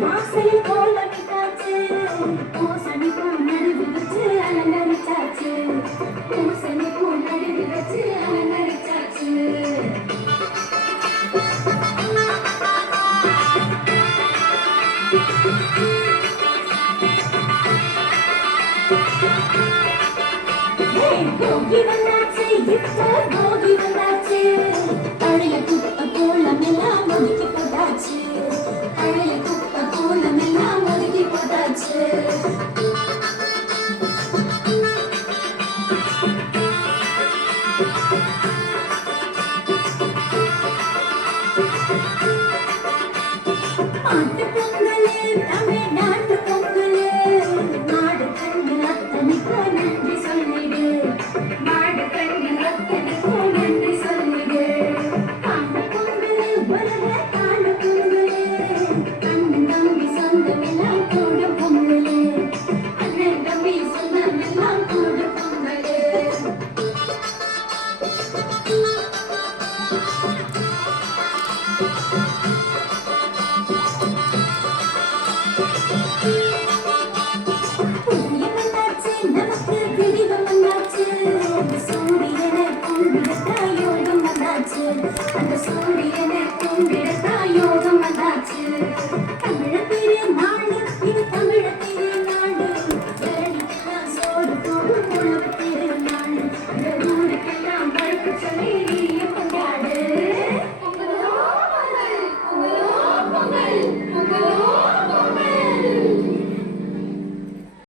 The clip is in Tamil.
வாசலில் கோலமிட்டாச்சு பூசணி பூ நடுவி வச்சு அலங்கரிச்சாச்சு பூசணி பூ நடுவி வச்சு அலங்கரிச்சாச்சு போகி வந்தாச்சு இப்போ போகி வந்தாச்சு பழைய குப்பை கோலமெல்லாம் ஒதுக்கி போட்டாச்சு பழைய குப்பை கோலமெல்லாம் ஒதுக்கி போட்டாச்சு மாட்டு பொங்கல் தமிழ்நாட்டு